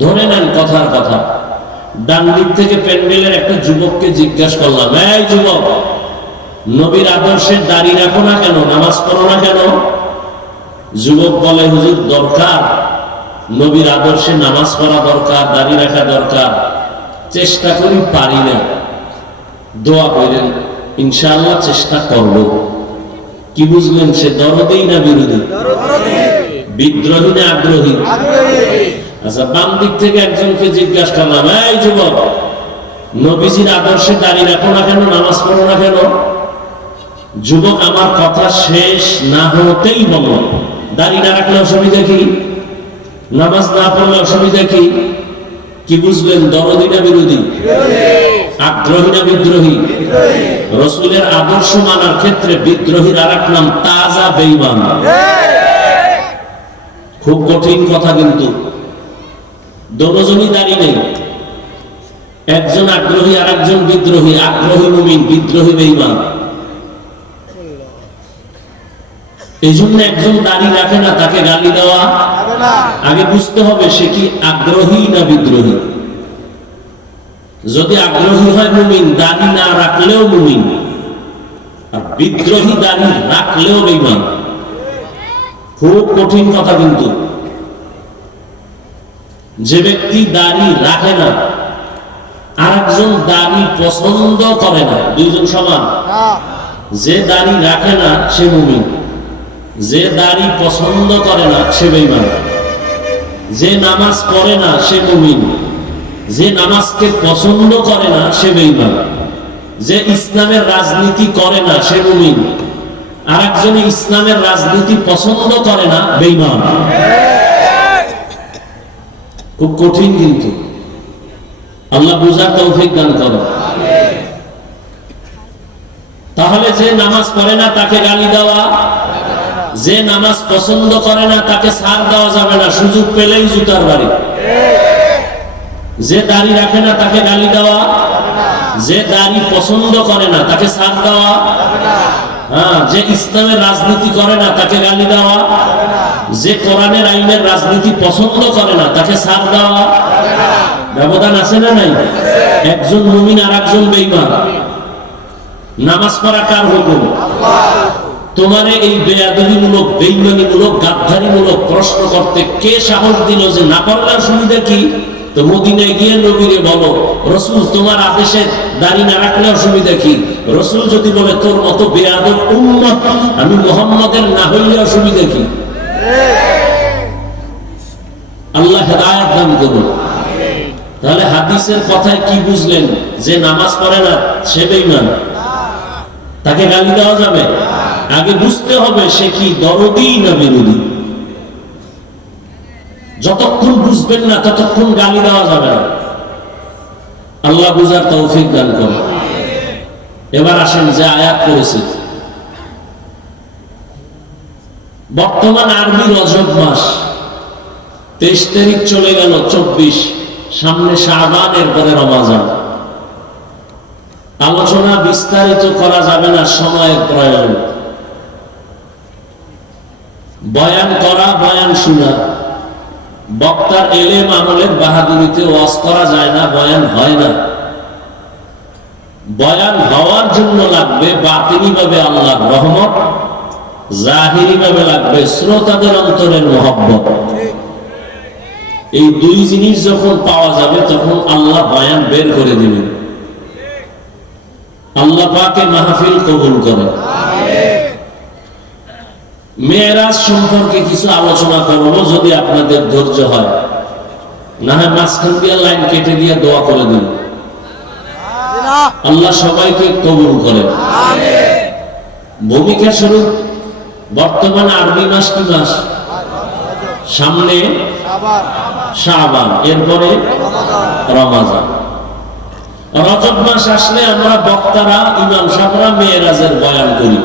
ধরে নেন কথার কথা। ডান দিক থেকে প্যান্ডেলের একটা যুবককে জিজ্ঞাসা করলাম এই যুবক নবীর আদর্শের দাড়ি রাখো না কেন? নামাজ পড়ো না কেন? যুবক বলে হুজুর দরকার। নবীর আদর্শে নামাজ পড়া দরকার দাড়ি রাখা দরকার। চেষ্টা করি পারি না। দোয়া করেন ইনশাআল্লাহ চেষ্টা করব। কি বুঝলেন সে? দরদেই না বিরোধী? বিদ্রোহী না আগ্রহী। আচ্ছা বাম দিক থেকে একজনকে জিজ্ঞাসা করলাম এই যুবক নবীজির আদর্শে দাঁড়িয়ে রাখো না কেন? নামাজ পড়ো না কেন? যুবক আমার কথা শেষ না হতেই বল। দাঁড়িয়ে না রাখলে অসুবিধা কি? নামাজ না পড়লে অসুবিধা কি? কি বুঝলেন? দরদি না বিরোধী? আগ্রহী না বিদ্রোহী? রসুলের আদর্শ মানার ক্ষেত্রে বিদ্রোহীর আর এক নাম তাজা বেইমান। খুব কঠিন কথা কিন্তু। দোনোজনই দাঁড়িয়ে নেই। একজন আগ্রহী আর একজন বিদ্রোহী। আগ্রহী মুমিন বিদ্রোহী বেইমান এই জন্য একজন দাঁড়িয়ে রাখে না তাকে গালি দেওয়া। আগে বুঝতে হবে সে কি আগ্রহী না বিদ্রোহী। যদি আগ্রহী হয় মুমিন দাড়ি না রাখলেও মুমিন। আর বিদ্রোহী দাড়ি রাখলেও বেইমান খুব কঠিন কথা কিন্তু। যে ব্যক্তি দাড়ি রাখে না, আরেকজন দাড়ি পছন্দ করে না, দুইজন সমান। যে দাড়ি রাখে না, সে মুমিন। যে দাড়ি পছন্দ করে না, সে বেইমান যে নামাজ পড়ে না, সে মুমিন। যে নামাজকে পছন্দ করে না, সে বেইমান যে ইসলামের রাজনীতি করে না, সে মুমিন। আর ইসলামের রাজনীতি পছন্দ করে না বেইমান খুব কঠিন কিন্তু। আল্লাহ বুঝার তৌফিক দান করো। তাহলে যে নামাজ পড়ে না, তাকে গালি দেওয়া। যে নামাজ পছন্দ করে না, তাকে ছাড় দেওয়া যাবে না। সুযোগ পেলেই জুতার বাড়ি। যে দাড়ি রাখে না, তাকে গালি দেওয়া। যে দাড়ি পছন্দ করে না, তাকে ছাড় দেওয়া। হ্যাঁ যে ইসলামের রাজনীতি করে না, তাকে গালি দেওয়া। যে কোরআনের আইনের রাজনীতি পছন্দ করে না, তাকে ছাড় দেওয়া ব্যবধান আছে না নাই? একজন মুমিন আর একজন বেইমান নামাজ পড়া কার হুকুম? তোমারে এই বেয়াদবিমূলক বেইমানিমূলক গাদ্দারিমূলক প্রশ্ন করতে কে সাহস দিল যে না পারলে অসুবিধা কি? তো মদিনায় গিয়ে নবীরে বলো, রসুল, তোমার আদেশে দাড়ি না রাখলে অসুবিধা কি? রসুল যদি বলে, তোর মতো বেয়াদব উম্মত, আমি মোহাম্মদের না হইলে অসুবিধা কি? আল্লাহ দান করুন। তাহলে হাদিসের কথায় কি বুঝলেন? যে নামাজ পড়ে না তাকে গালি দেওয়া যাবে? আগে বুঝতে হবে সে কি দরদি না বিরোধী। যতক্ষণ বুঝবেন না, ততক্ষণ গালি দেওয়া যাবে না। আল্লাহ বুঝার তৌফিক দান করে এবার আসেন যে আয়াত করেছে বর্তমান আরবি রজব মাস। তেইশ তারিখ চলে গেল, চব্বিশ। সামনে শাহবান এরপরে রমাজান। আলোচনা বিস্তারিত করা যাবে না, সময়ের প্রয়োজন। বয়ান করা, বয়ান শোনা। বক্তার এলেম আমলের বাহাদুরিতে ওয়াজ করা যায় না, বয়ান হয় না। বয়ান হওয়ার জন্য লাগবে বাতিনি ভাবে আল্লাহর রহমত। জাহিরি ভাবে লাগবে শ্রোতাদের অন্তরের মহব্বত। এই দুই জিনিস যখন পাওয়া যাবে তখন আল্লাহ বয়ান বের করে দিবেন। আল্লাহ পাকে মাহফিল কবুল করে মেয়েরাজ সম্পর্কে কিছু আলোচনা করব যদি আপনাদের ধৈর্য হয়। না হয় মাঝখান দিয়ে লাইন কেটে দিয়ে দোয়া করে দিন। আল্লাহ। সবাইকে কবুল করেন। ভূমিকা স্বরূপ বর্তমান আরবি মাস কি মাস? সামনে এরপরে রমাজান। রজব মাস আসলে আমরা বক্তারা, ইমাম সাহরা মেয়েরাজের বয়ান করি।